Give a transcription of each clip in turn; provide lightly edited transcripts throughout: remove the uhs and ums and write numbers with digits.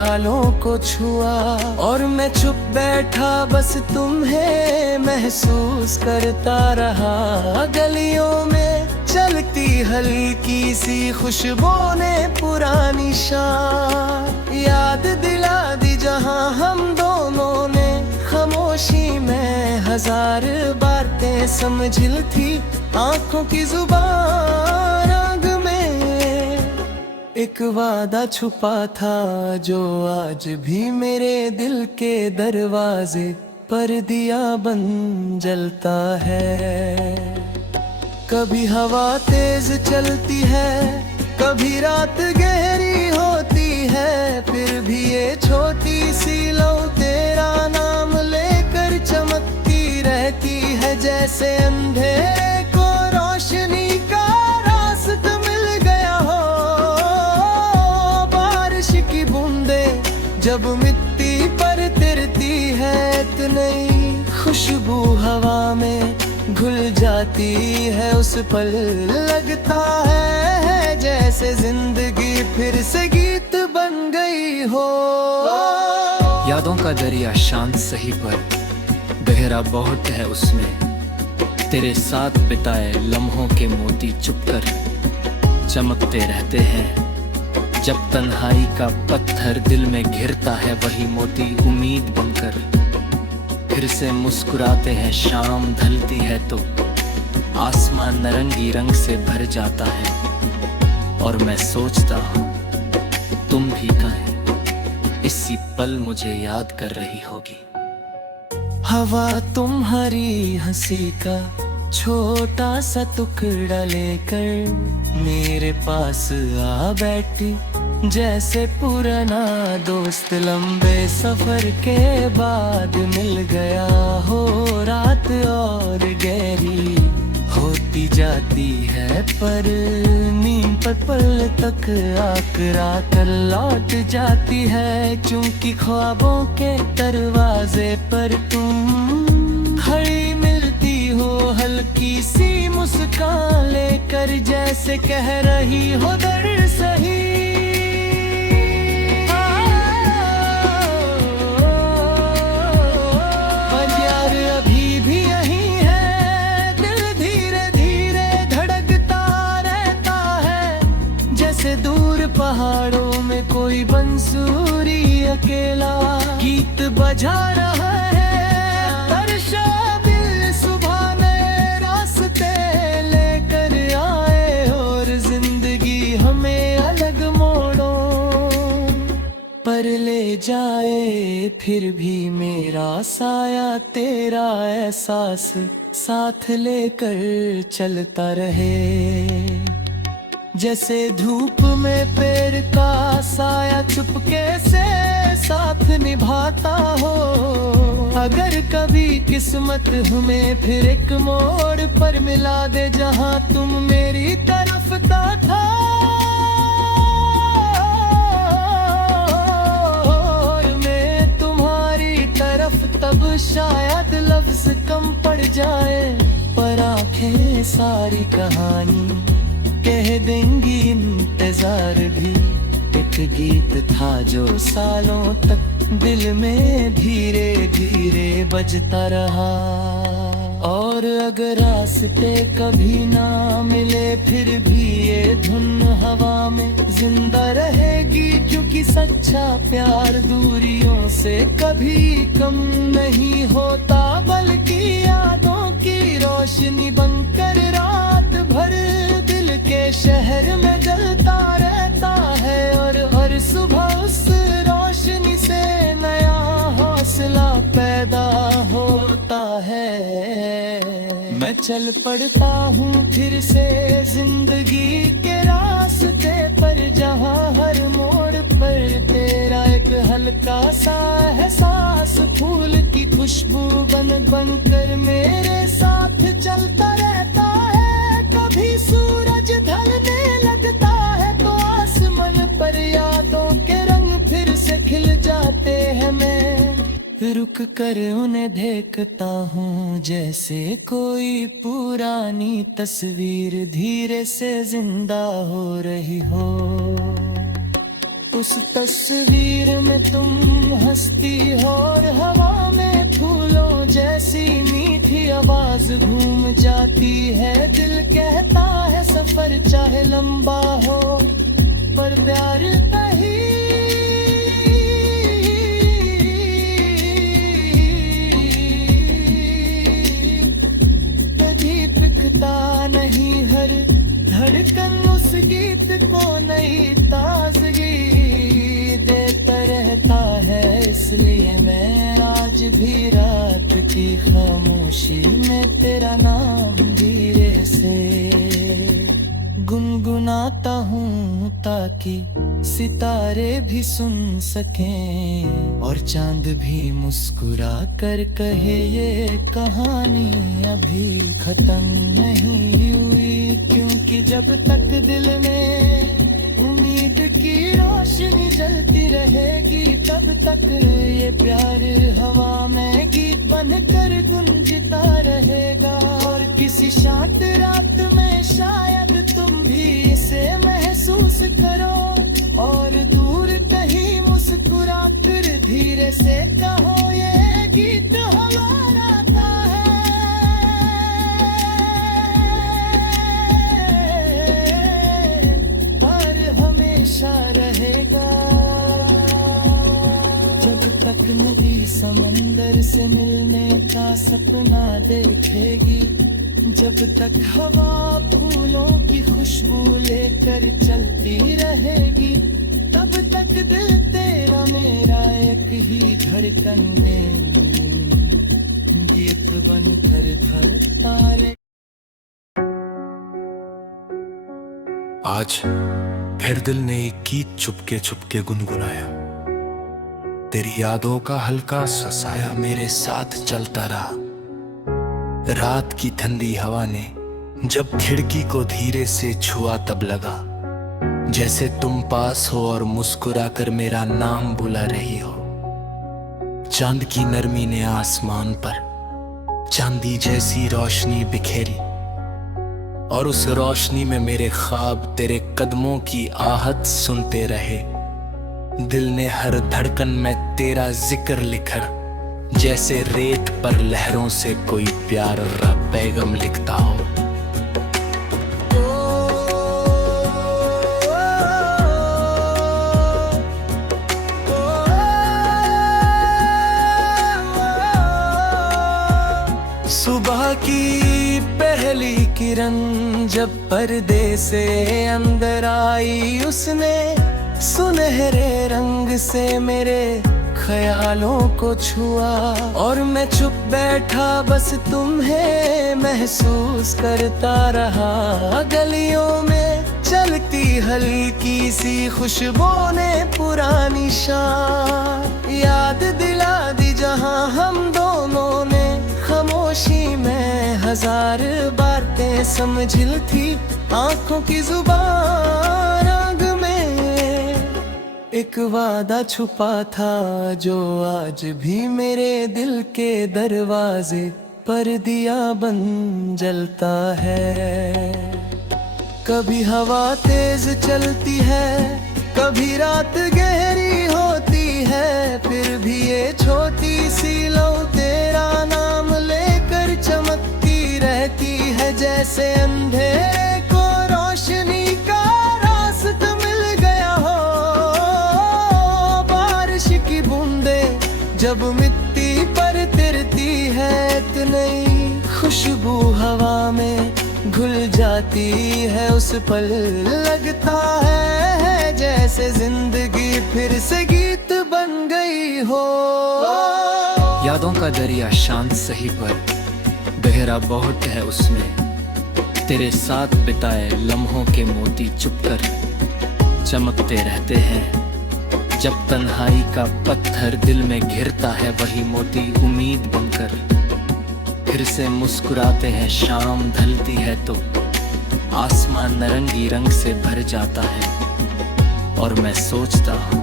बालों को छुआ और मैं चुप बैठा बस तुम्हें महसूस करता रहा। गलियों में चलती हल्की सी खुशबू ने पुरानी शान याद दिला दी, जहां हम दोनों ने खामोशी में हजार बातें समझी थी। आंखों की जुबान रंग में एक वादा छुपा था, जो आज भी मेरे दिल के दरवाजे पर दिया बन जलता है। कभी हवा तेज चलती है, कभी रात गहरी होती है, फिर भी ये छोटी सी लौ तेरा नाम लेकर चमकती रहती है। जैसे अंधेरे को रोशनी का रास्ता मिल गया हो, बारिश की बूंदें जब मिट्टी पर तिरती है, एक नई खुशबू हवा में घुल जाती है। उस पल लगता है जैसे जिंदगी फिर से गीत बन गई हो। यादों का दरिया शांत सही पर गहरा बहुत है उसमें। तेरे साथ बिताए लम्हों के मोती चुपकर चमकते रहते हैं। जब तन्हाई का पत्थर दिल में घिरता है, वही मोती उम्मीद बनकर फिर से मुस्कुराते हैं। शाम ढलती है तो आसमान नारंगी रंग से भर जाता है, और मैं सोचता हूँ तुम भी कहीं इसी पल मुझे याद कर रही होगी। हवा तुम्हारी हंसी का छोटा सा टुकड़ा लेकर मेरे पास आ बैठी, जैसे पुराना दोस्त लंबे सफर के बाद मिल गया हो। रात और गहरी होती जाती है, पर नींद पर पल तक आकरा कर लौट जाती है। क्योंकि ख्वाबों के दरवाजे पर तुम खड़ी मिलती हो, हल्की सी मुस्कान लेकर, जैसे कह रही हो दर्द सही। दूर पहाड़ों में कोई बंसुरी अकेला गीत बजा रहा है। तरशा दिल सुबह नए रास्ते लेकर आए, और जिंदगी हमें अलग मोड़ों पर ले जाए। फिर भी मेरा साया तेरा एहसास साथ लेकर चलता रहे। जैसे धूप में पेड़ का साया चुपके से साथ निभाता हो। अगर कभी किस्मत हमें फिर एक मोड़ पर मिला दे, जहां तुम मेरी तरफ था और मैं तुम्हारी तरफ, तब शायद लफ्ज कम पड़ जाए, पर आंखें सारी कहानी कह देंगी। इंतजार भी एक गीत था जो सालों तक दिल में धीरे धीरे बजता रहा। और अगर रास्ते कभी ना मिले, फिर भी ये धुन हवा में जिंदा रहेगी। क्योंकि सच्चा प्यार दूरियों से कभी कम नहीं होता, बल्कि यादों की रोशनी बनकर रात भर के शहर में जलता रहता है। और हर सुबह उस रोशनी से नया हौसला पैदा होता है। मैं चल पड़ता हूँ फिर से जिंदगी के रास्ते पर, जहाँ हर मोड़ पर तेरा एक हल्का सा एहसास फूल की खुशबू बन बन कर मेरे साथ चलता रहता है। कभी सूरज ढलने लगता है तो आसमान पर यादों के रंग फिर से खिल जाते हैं। मैं रुक कर उन्हें देखता हूँ, जैसे कोई पुरानी तस्वीर धीरे से जिंदा हो रही हो। उस तस्वीर में तुम हंसती हो और हवा में फूलों जैसी मीठी आवाज घूम जाती है। दिल कहता है सफर चाहे लंबा हो पर प्यार नहीं। कभी बिकता नहीं हर धड़कन उस गीत को नई ताजगी देता रहता है। इसलिए मैं आज भी रात की खामोशी में तेरा नाम धीरे से गुनगुनाता हूँ ताकि सितारे भी सुन सकें और चांद भी मुस्कुरा कर कहे ये कहानी अभी खत्म नहीं हुई। क्योंकि जब तक दिल में उम्मीद की रोशनी जलती रहेगी तब तक ये प्यार हवा में गीत बनकर गुंजता रहेगा। और किसी शांत रात में शायद तुम भी इसे महसूस करो और दूर कहीं मुस्कुरा कर धीरे से कहो ये गीत हमारा था पर हमेशा रहेगा। जब तक नदी समंदर से मिलने का सपना देखेगी, जब तक हवा फूलों की खुशबू लेकर चलती रहेगी, तब तक दिल तेरा मेरा एक ही धड़कन में गीत बनकर धड़कता रहे। आज फिर दिल ने एक गीत चुपके चुपके गुनगुनाया। तेरी यादों का हल्का सा साया मेरे साथ चलता रहा। रात की ठंडी हवा ने जब खिड़की को धीरे से छुआ तब लगा जैसे तुम पास हो और मुस्कुरा कर मेरा नाम बुला रही हो। चांद की नरमी ने आसमान पर चांदी जैसी रोशनी बिखेरी और उस रोशनी में मेरे ख्वाब तेरे कदमों की आहट सुनते रहे। दिल ने हर धड़कन में तेरा जिक्र लिखा जैसे रेत पर लहरों से कोई प्यारा पैगाम लिखता हो। सुबह की पहली किरण जब पर्दे से अंदर आई, उसने सुनहरे रंग से मेरे ख्यालों को छुआ और मैं चुप बैठा बस तुम्हें महसूस करता रहा। गलियों में चलती हल्की सी खुशबू ने पुरानी शान याद दिला दी जहां हम दोनों ने खामोशी में हजार बातें समझी थी। आंखों की जुबान रंग में एक वादा छुपा था जो आज भी मेरे दिल के दरवाजे पर दिया बन जलता है। कभी हवा तेज चलती है, कभी रात गहरी होती है, फिर भी ये छोटी सी लौ तेरा नाम लेकर चमकती रहती है। जैसे अंधेरे को रोशनी का रास्ता मिल गया हो। बारिश की बूंदें जब मिट्टी पर तिरती है, तो नई खुशबू हवा में घुल जाती है। उस पल लगता है जैसे जिंदगी फिर से गीत बन गई हो। यादों का दरिया शांत सही पर गहरा बहुत है उसमें। तेरे साथ बिताए लम्हों के मोती चुपकर चमकते रहते हैं। जब तन्हाई का पत्थर दिल में घिरता है, वही मोती उम्मीद बनकर फिर से मुस्कुराते हैं। शाम ढलती है तो आसमान नारंगी रंग से भर जाता है और मैं सोचता हूँ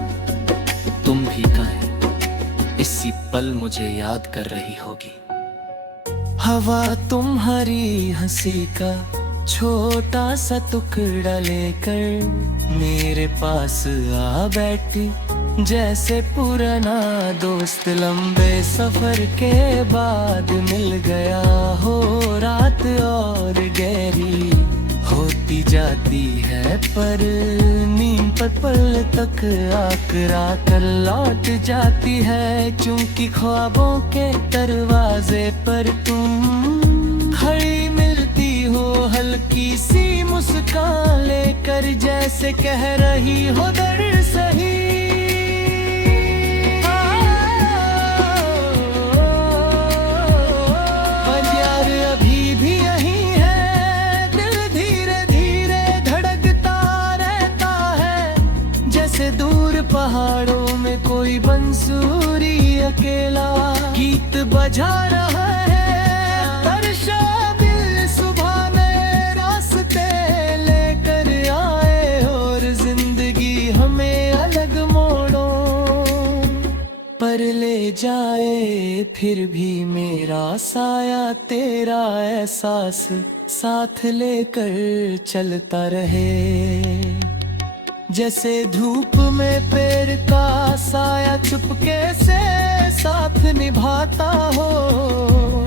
तुम भी कहीं इसी पल मुझे याद कर रही होगी। हवा तुम्हारी हंसी का छोटा सा टुकड़ा लेकर मेरे पास आ बैठी, जैसे पुराना दोस्त लंबे सफर के बाद मिल गया हो। रात और गहरी होती जाती है पर नींद पर पल तक आकरा कर लौट जाती है, क्योंकि ख्वाबों के दरवाजे पर तुम खड़ी मिलती हो, हल्की सी मुस्कान लेकर, जैसे कह रही हो दर्द सही। पर यार अभी भी यही है, दिल धीरे धीरे धड़कता रहता है, जैसे दूर पहाड़ों में कोई बंसुरी अकेला गीत बजा रहा है। तरशा दिल सुबह में रास्ते लेकर आए, और जिंदगी हमें अलग मोड़ों पर ले जाए, फिर भी मेरा साया तेरा एहसास साथ लेकर चलता रहे। जैसे धूप में पेड़ का साया चुपके से साथ निभाता हो,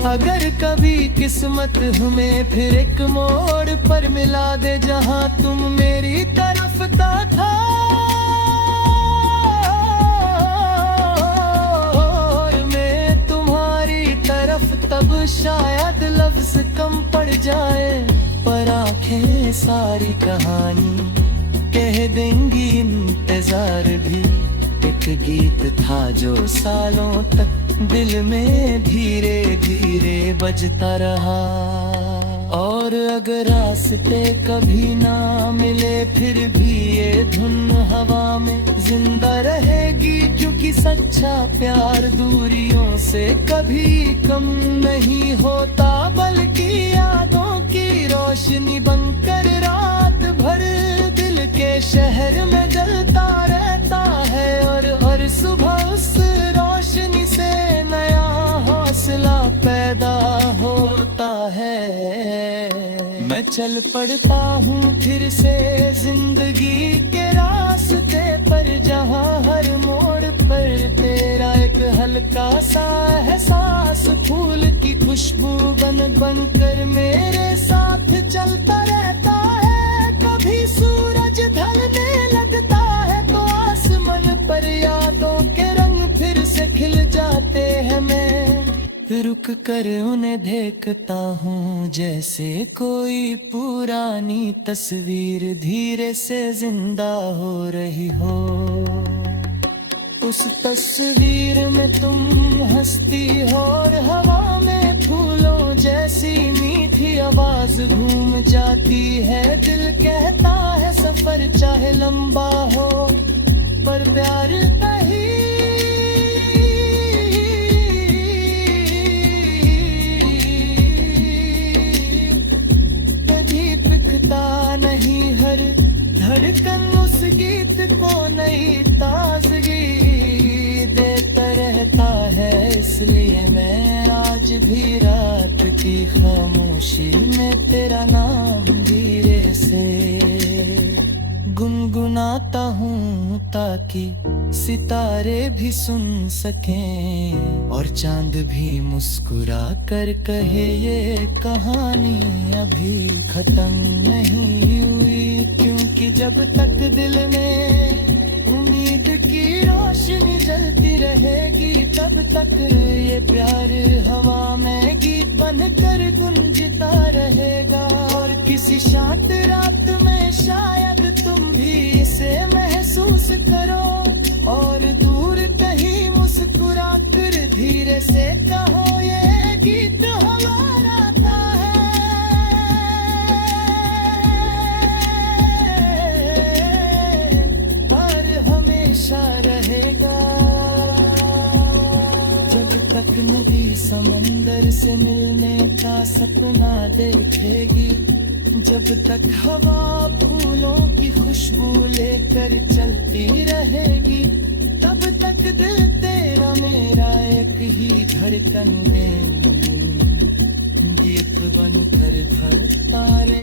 अगर कभी किस्मत हमें फिर एक मोड़ पर मिला दे, जहां तुम मेरी तरफ था और मैं तुम्हारी तरफ, तब शायद लफ्ज कम पड़ जाए, पर आंखें सारी कहानी कह देंगी। इंतजार भी एक गीत था जो सालों तक दिल में धीरे धीरे बजता रहा, और अगर रास्ते कभी ना मिले फिर भी ये धुन हवा में जिंदा रहेगी, क्योंकि सच्चा प्यार दूरियों से कभी कम नहीं होता, बल्कि यादों की रोशनी बनकर रात भर दिल के शहर में जलता रहता है, और सुबह उस रोशनी से नया हौसला पैदा होता है। मैं चल पड़ता हूँ फिर से जिंदगी के रास्ते पर, जहाँ हर मोड़ पर तेरा एक हल्का सा एहसास फूल की खुशबू बन बन कर मेरे साथ चलता रहता है। कभी सूरज ढलने लगता है तो आसमान पर यादों के रंग फिर से खिल जाते हैं, मैं रुक कर उन्हें देखता हूँ, जैसे कोई पुरानी तस्वीर धीरे से जिंदा हो रही हो। उस तस्वीर में तुम हंसती हो और हवा में फूलों जैसी मीठी आवाज घूम जाती है। दिल कहता है सफर चाहे लंबा हो पर प्यार नहीं नहीं, हर धड़कन उस गीत को नई ताजगी देता रहता है। इसलिए मैं आज भी रात की खामोशी में तेरा नाम धीरे से गुनगुनाता हूँ, ताकि सितारे भी सुन सकें और चांद भी मुस्कुरा कर कहे ये कहानी अभी खत्म नहीं हुई। क्योंकि जब तक दिल में उम्मीद की रोशनी जलती रहेगी, तब तक ये प्यार हवा में गीत बनकर गुंजता रहेगा। और किसी शांत रात में शायद तुम भी इसे महसूस करो और दूर कहीं मुस्कुरा कर धीरे से कहो ये गीत हमारा था और हमेशा रहेगा। जब तक नदी समंदर से मिलने का सपना देखेगी, जब तक हवा फूलों की खुशबू लेकर चलती रहेगी, तब तक दिल तेरा मेरा एक ही धड़कन में गीत बनकर धड़कता रहे।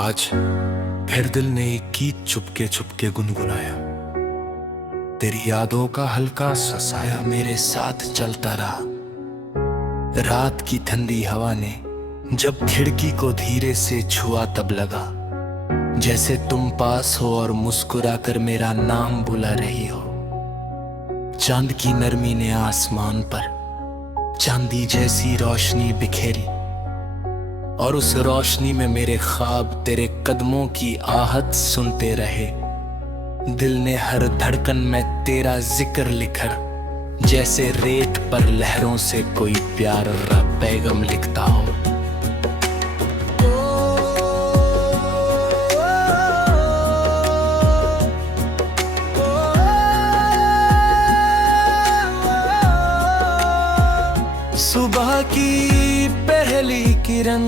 आज फिर दिल ने एक गीत चुपके चुपके गुनगुनाया। तेरी यादों का हल्का सा साया मेरे साथ चलता रहा। रात की ठंडी हवा ने जब खिड़की को धीरे से छुआ तब लगा जैसे तुम पास हो और मुस्कुराकर मेरा नाम बुला रही हो। चांद की नरमी ने आसमान पर चांदी जैसी रोशनी बिखेरी और उस रोशनी में मेरे ख्वाब तेरे कदमों की आहट सुनते रहे। दिल ने हर धड़कन में तेरा जिक्र लिखा जैसे रेत पर लहरों से कोई प्यारा पैगाम लिखता हो। सुबह की पहली किरण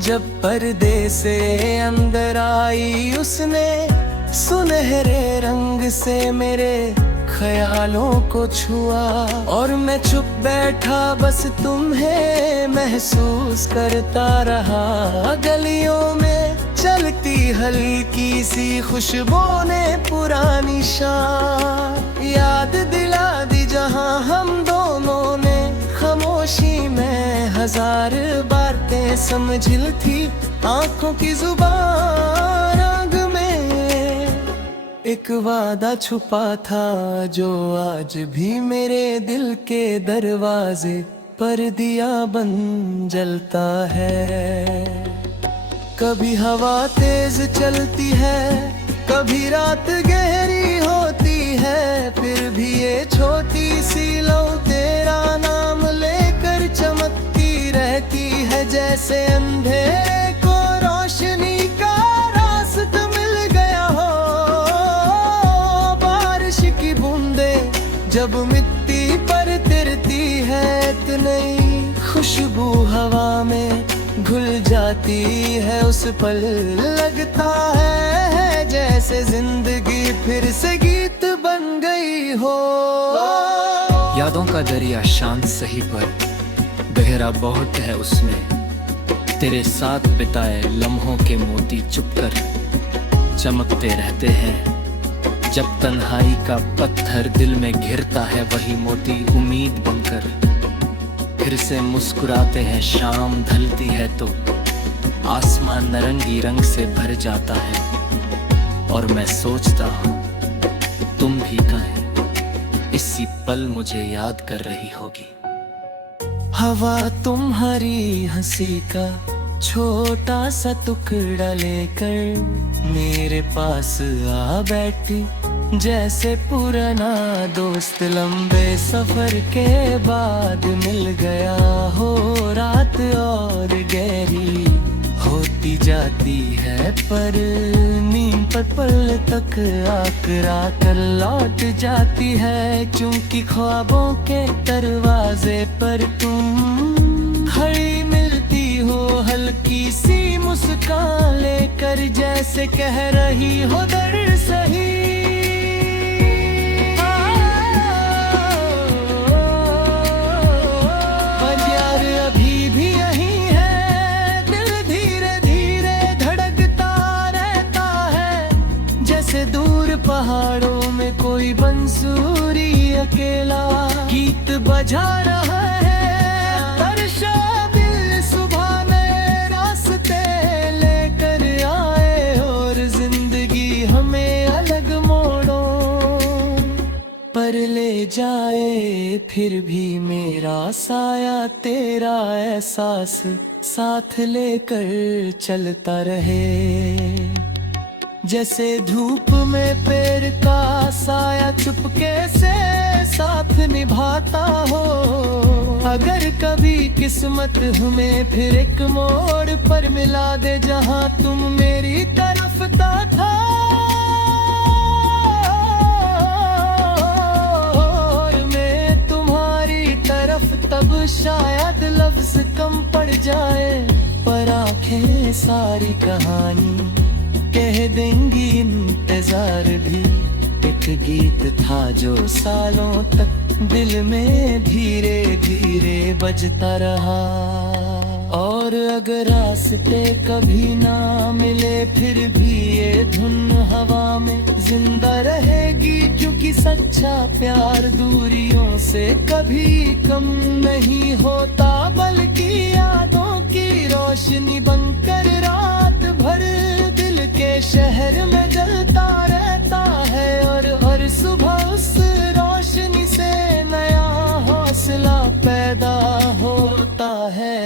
जब पर्दे से अंदर आई, उसने सुनहरे रंग से मेरे ख्यालों को छुआ और मैं चुप बैठा बस तुम्हें महसूस करता रहा। गलियों में चलती हल्की सी खुशबू ने पुरानी शान याद दिला दी जहां हम दोनों ने खामोशी में हजार बातें समझी थी। आंखों की जुबान रंग में एक वादा छुपा था जो आज भी मेरे दिल के दरवाजे पर दिया बन जलता है। कभी हवा तेज चलती है, कभी रात गहरी होती है, फिर भी ये छोटी सी लौ तेरा नाम लेकर चमकती रहती है। जैसे अंधेरे को रोशनी का रास्ता मिल गया हो। बारिश की बूंदें जब मिट्टी पर तिरती है, तो नई खुशबू हवा में घुल जाती है। उस पल लगता है जैसे जिंदगी फिर से गीत बन गई हो। यादों का दरिया शांत सही पर गहरा बहुत है उसमें। तेरे साथ बिताए लम्हों के मोती चुपकर चमकते रहते हैं। जब तन्हाई का पत्थर दिल में घिरता है, वही मोती उम्मीद बनकर फिर से मुस्कुराते हैं। शाम ढलती है तो आसमान नारंगी रंग से भर जाता है और मैं सोचता हूँ तुम भी कहीं इसी पल मुझे याद कर रही होगी। हवा तुम्हारी हंसी का छोटा सा टुकड़ा लेकर मेरे पास आ बैठी, जैसे पुराना दोस्त लंबे सफर के बाद मिल गया हो। रात और गहरी होती जाती है पर नींद पर पल तक आकरा कर लौट जाती है। क्योंकि ख्वाबों के दरवाजे पर तुम खड़ी मिलती हो, हल्की सी मुस्कान लेकर, जैसे कह रही हो दर्द सही। दूर पहाड़ों में कोई बंसुरी अकेला गीत बजा रहा है। तरशा दिल सुबह नए रास्ते लेकर आए और जिंदगी हमें अलग मोड़ों पर ले जाए। फिर भी मेरा साया तेरा एहसास साथ लेकर चलता रहे। जैसे धूप में पेड़ का साया चुपके से साथ निभाता हो। अगर कभी किस्मत हमें फिर एक मोड़ पर मिला दे, जहां तुम मेरी तरफ था और मैं तुम्हारी तरफ, तब शायद लफ्ज कम पड़ जाए, पर आंखें सारी कहानी कह देंगी। इंतजार भी एक गीत था जो सालों तक दिल में धीरे धीरे बजता रहा और अगर रास्ते कभी ना मिले फिर भी ये धुन हवा में जिंदा रहेगी, क्योंकि सच्चा प्यार दूरियों से कभी कम नहीं होता, बल्कि यादों की रोशनी बनकर रात भर दिल के शहर में जलता रहता है। और सुबह उस रोशनी से नया हौसला पैदा होता है।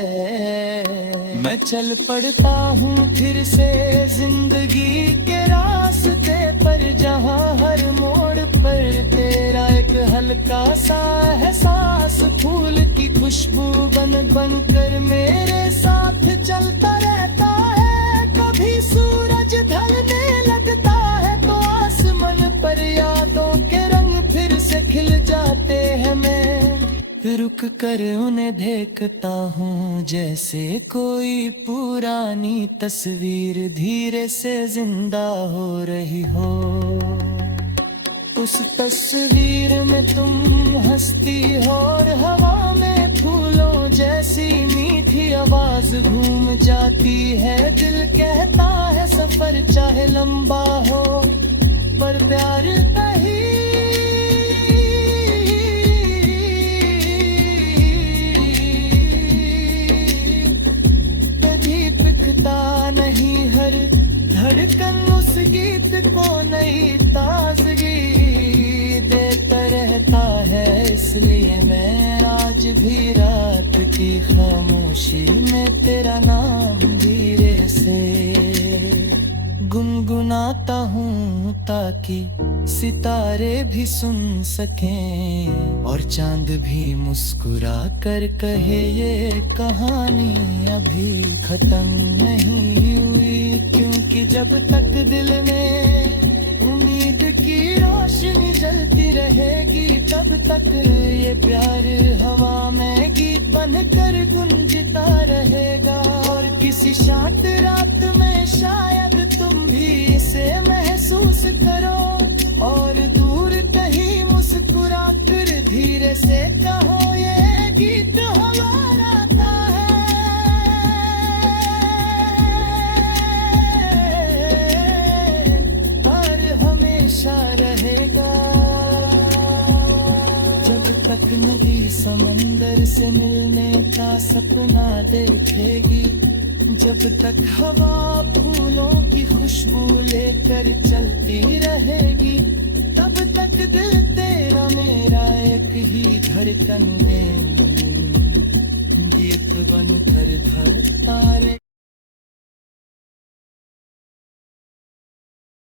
मैं चल पड़ता हूँ फिर से जिंदगी के रास्ते पर, जहाँ हर मोड़ पर तेरा एक हल्का सा एहसास फूल की खुशबू बन बन कर मेरे साथ चलता रहता है। कभी सूरज ढलने लगता है तो आसमान पर यादों के रंग फिर से खिल जाते हैं। मैं रुक कर उन्हें देखता हूँ जैसे कोई पुरानी तस्वीर धीरे से जिंदा हो रही हो। उस तस्वीर में तुम हंसती हो और हवा में फूलों जैसी मीठी आवाज घूम जाती है। दिल कहता है सफर चाहे लंबा हो पर प्यार नहीं नहीं। हर धड़कन उस गीत को नई ताजगी देता रहता है। इसलिए मैं आज भी रात की खामोशी में तेरा नाम धीरे से गुनगुनाता हूँ, ताकि सितारे भी सुन सकें और चांद भी मुस्कुरा कर कहे ये कहानी अभी खत्म नहीं हुई। क्योंकि जब तक दिल में उम्मीद की रोशनी जलती रहेगी, तब तक ये प्यार हवा में गीत बनकर गुंजता रहेगा। और किसी शांत रात में शायद तुम भी इसे महसूस करो और दूर कहीं मुस्कुरा कर धीरे से कहो ये गीत हमारा था है और हमेशा रहेगा। जब तक नदी समंदर से मिलने का सपना देखेगी, जब तक हवा फूलों की खुशबू लेकर चलती रहेगी, तब तक दिल तेरा मेरा एक ही धड़कन में गीत बनकर धड़कता रहेगा।